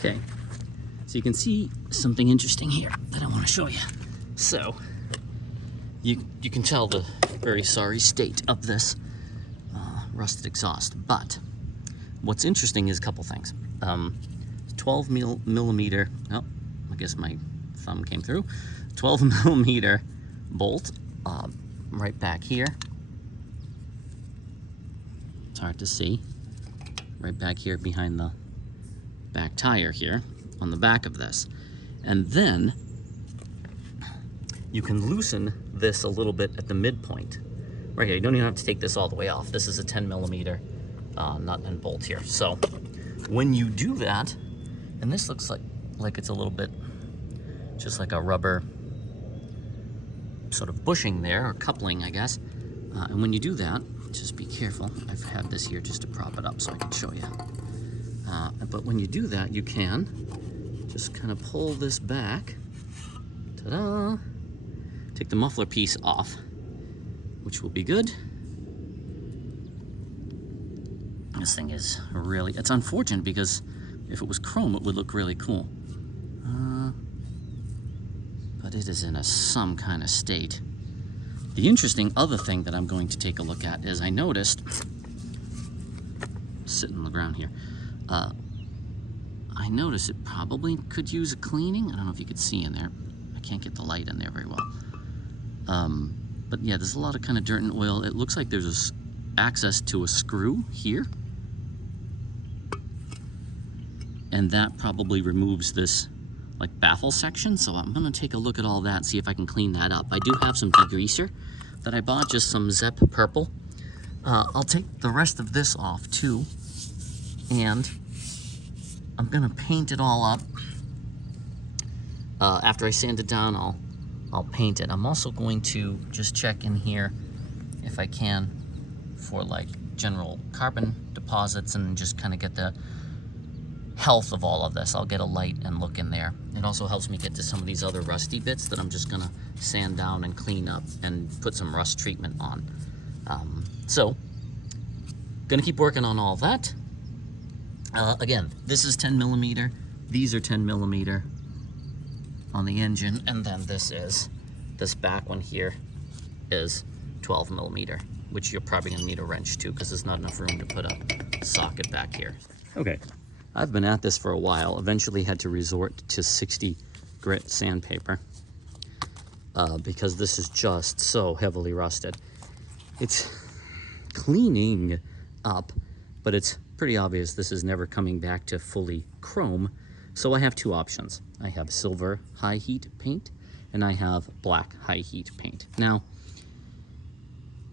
Okay, so you can see something interesting here that I want to show you. So, you can tell the very sorry state of this rusted exhaust, but what's interesting is a couple things. 12 millimeter, oh, I guess my thumb came through, 12 millimeter bolt right back here. It's hard to see. Right back here behind the back tire here on the back of this. And then you can loosen this a little bit at the midpoint. Right here, you don't even have to take this all the way off. This is a 10 millimeter nut and bolt here. So when you do that, and this looks like it's a little bit just like a rubber sort of bushing there, or coupling, I guess. And when you do that, just be careful. I've had this here just to prop it up so I can show you. But when you do that, you can just kind of pull this back. Ta-da! Take the muffler piece off, which will be good. This thing is really, it's unfortunate because if it was chrome, it would look really cool. But it is in some kind of state. The interesting other thing that I'm going to take a look at is I noticed, sitting on the ground here, I noticed it probably could use a cleaning. I don't know if you could see in there. I can't get the light in there very well. But yeah, there's a lot of kind of dirt and oil. It looks like there's access to a screw here. And that probably removes this like baffle section. So I'm gonna take a look at all that, see if I can clean that up. I do have some degreaser that I bought, just some Zep purple. I'll take the rest of this off too. And I'm gonna paint it all up. After I sand it down, I'll paint it. I'm also going to just check in here if I can for like general carbon deposits and just kind of get the health of all of this. I'll get a light and look in there. It also helps me get to some of these other rusty bits that I'm just gonna sand down and clean up and put some rust treatment on. So, gonna keep working on all that. Again, this is 10 millimeter. These are 10 millimeter on the engine, and then this back one here is 12 millimeter, which you're probably gonna need a wrench too, because there's not enough room to put a socket back here. Okay, I've been at this for a while. Eventually had to resort to 60 grit sandpaper because this is just so heavily rusted. It's cleaning up, but it's pretty obvious this is never coming back to fully chrome. So I have two options. I have silver high heat paint and I have black high heat paint. Now,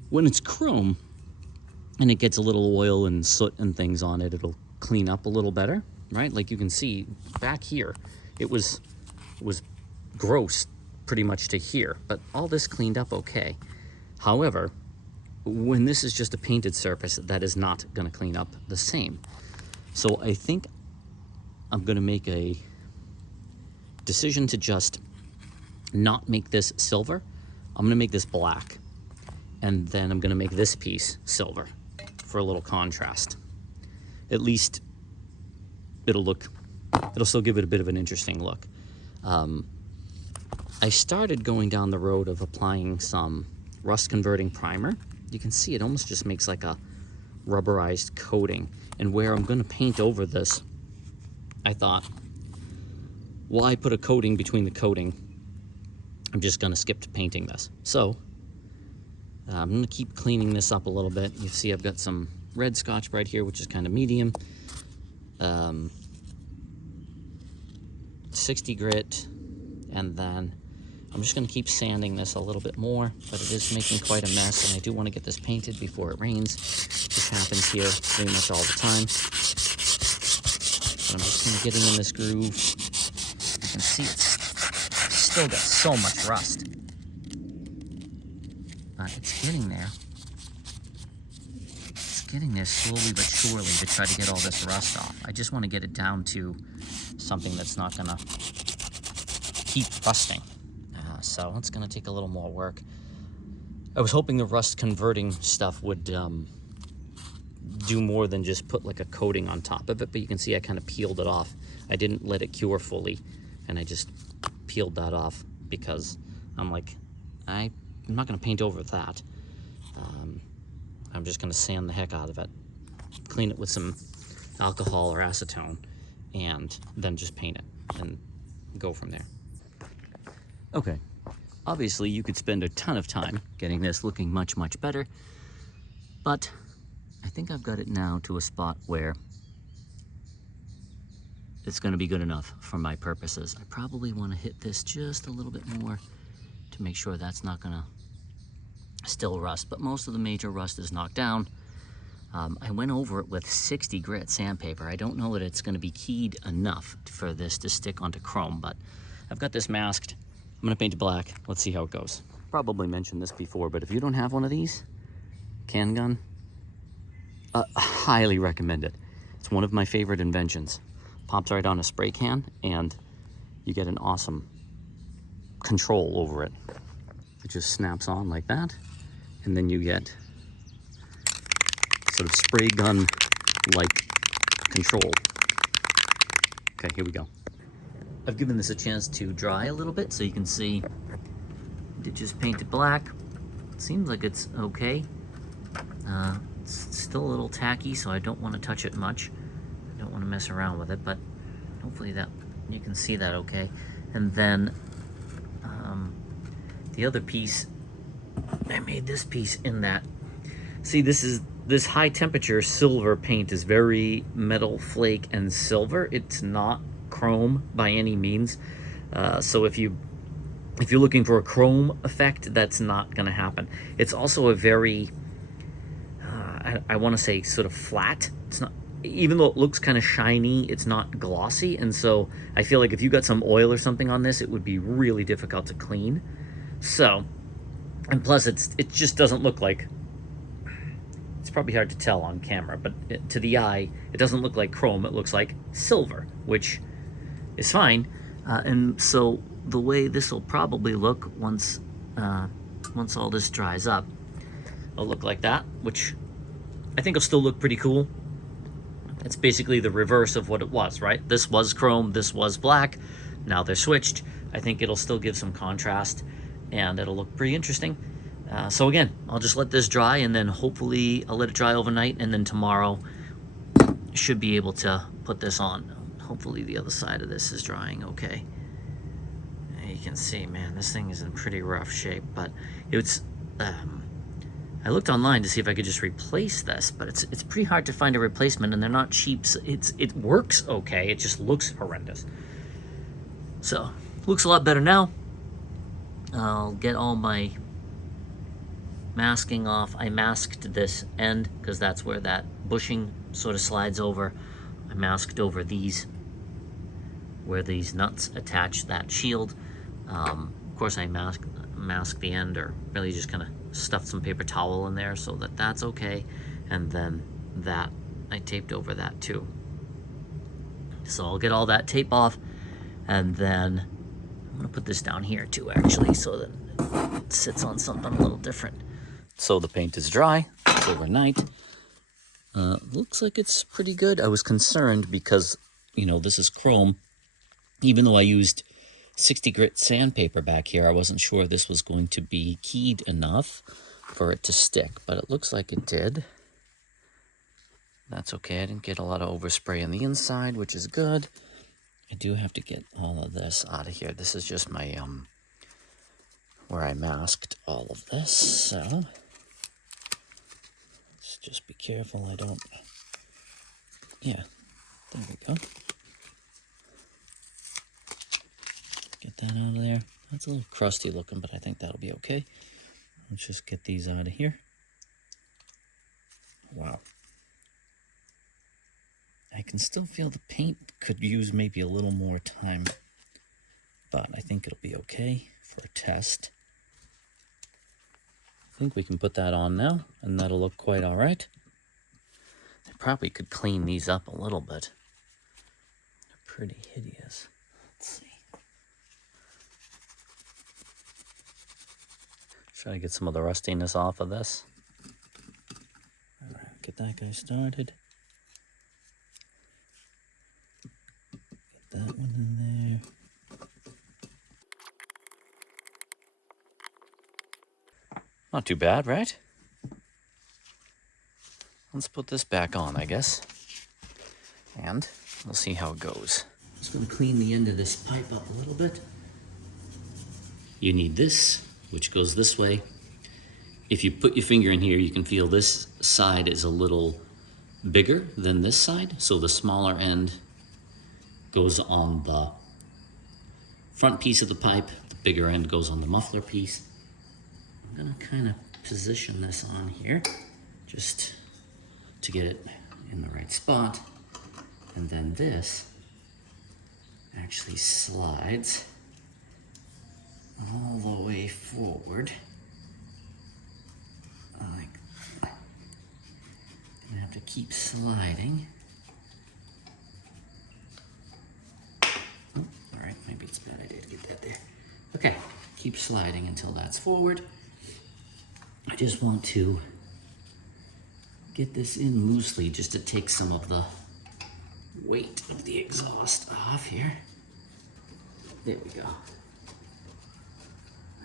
when it's chrome and it gets a little oil and soot and things on it, it'll clean up a little better, right? Like you can see back here, it was gross pretty much to here, but all this cleaned up okay. However, when this is just a painted surface, that is not gonna clean up the same. So I think I'm gonna make a decision to just not make this silver. I'm gonna make this black, and then I'm gonna make this piece silver for a little contrast. At least it'll still give it a bit of an interesting look. I started going down the road of applying some rust converting primer. You can see it almost just makes like a rubberized coating. And where I'm gonna paint over this, I thought, why put a coating between the coating? I'm just gonna skip to painting this. So, I'm gonna keep cleaning this up a little bit. You see I've got some red Scotch Brite here, which is kind of medium. 60 grit, and then I'm just gonna keep sanding this a little bit more, but it is making quite a mess, and I do wanna get this painted before it rains. This happens here pretty much all the time. But I'm just kind of getting in this groove. You can see it's still got so much rust. But it's getting there. It's getting there slowly but surely to try to get all this rust off. I just want to get it down to something that's not gonna keep rusting. So it's gonna take a little more work. I was hoping the rust converting stuff would do more than just put like a coating on top of it, but you can see I kind of peeled it off. I didn't let it cure fully, and I just peeled that off because I'm like, I'm not going to paint over that. I'm just going to sand the heck out of it, clean it with some alcohol or acetone, and then just paint it and go from there. Okay, obviously you could spend a ton of time getting this looking much, much better, but I think I've got it now to a spot where it's going to be good enough for my purposes. I probably want to hit this just a little bit more to make sure that's not going to still rust, but most of the major rust is knocked down. I went over it with 60 grit sandpaper. I don't know that it's going to be keyed enough for this to stick onto chrome, but I've got this masked. I'm going to paint it black. Let's see how it goes. Probably mentioned this before, but if you don't have one of these, can gun, I highly recommend it. It's one of my favorite inventions. Pops right on a spray can, and you get an awesome control over it. It just snaps on like that, and then you get sort of spray gun like control. Okay, here we go. I've given this a chance to dry a little bit so you can see it just painted black. It seems like it's okay. It's still a little tacky, so I don't want to touch it much. I don't want to mess around with it, but hopefully that you can see that okay. And then the other piece, I made this piece in that. See, this high temperature silver paint is very metal flake and silver. It's not chrome by any means. So if you're looking for a chrome effect, that's not going to happen. It's also a very, I want to say sort of flat. It's not, even though it looks kind of shiny, it's not glossy. And so I feel like if you got some oil or something on this, it would be really difficult to clean. So, and plus it just doesn't look like, it's probably hard to tell on camera, but to the eye, it doesn't look like chrome. It looks like silver, which is fine. And so the way this will probably look once all this dries up, it'll look like that, which I think will still look pretty cool. It's basically the reverse of what it was, right? This was chrome, this was black. Now they're switched. I think it'll still give some contrast, and it'll look pretty interesting. So again, I'll just let this dry, and then hopefully I'll let it dry overnight, and then tomorrow should be able to put this on. Hopefully the other side of this is drying okay. And you can see, man, this thing is in pretty rough shape, but it's, I looked online to see if I could just replace this, but it's pretty hard to find a replacement, and they're not cheap. So it works okay, it just looks horrendous. So, looks a lot better now. I'll get all my masking off. I masked this end because that's where that bushing sort of slides over. I masked over these, where these nuts attach that shield. Of course I masked the end, or really just kind of stuffed some paper towel in there so that that's okay. And then that, I taped over that too. So I'll get all that tape off, and then I'm gonna put this down here too, actually, so that it sits on something a little different. So the paint is dry, it's overnight. Looks like it's pretty good. I was concerned because, you know, this is chrome. Even though I used 60 grit sandpaper back here, I wasn't sure this was going to be keyed enough for it to stick, but it looks like it did. That's okay. I didn't get a lot of overspray on the inside, which is good. I do have to get all of this out of here. This is just my, where I masked all of this, so let's just be careful I don't, yeah, there we go. Get that out of there. That's a little crusty looking, but I think that'll be okay. Let's just get these out of here. Wow. I can still feel the paint could use maybe a little more time, but I think it'll be okay for a test. I think we can put that on now, and that'll look quite all right. I probably could clean these up a little bit. They're pretty hideous. Let's see. Try to get some of the rustiness off of this. Get get that guy started. Get that one in there. Not too bad, right? Let's put this back on, I guess. And we'll see how it goes. Just gonna clean the end of this pipe up a little bit. You need this, which goes this way. If you put your finger in here, you can feel this side is a little bigger than this side. So the smaller end goes on the front piece of the pipe. The bigger end goes on the muffler piece. I'm gonna kind of position this on here just to get it in the right spot. And then this actually slides all the way forward. Like, gonna have to keep sliding. Oh, all right, maybe it's a bad idea to get that there. Okay, keep sliding until that's forward. I just want to get this in loosely just to take some of the weight of the exhaust off here. There we go.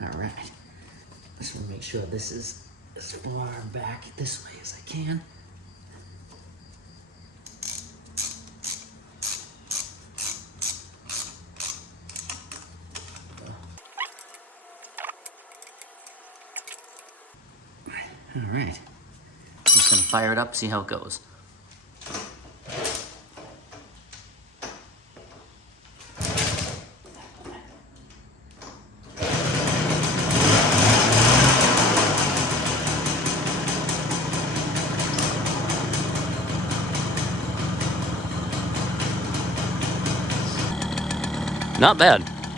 All right. Just want to make sure this is as far back this way as I can. All right. Just gonna fire it up, see how it goes. Not bad.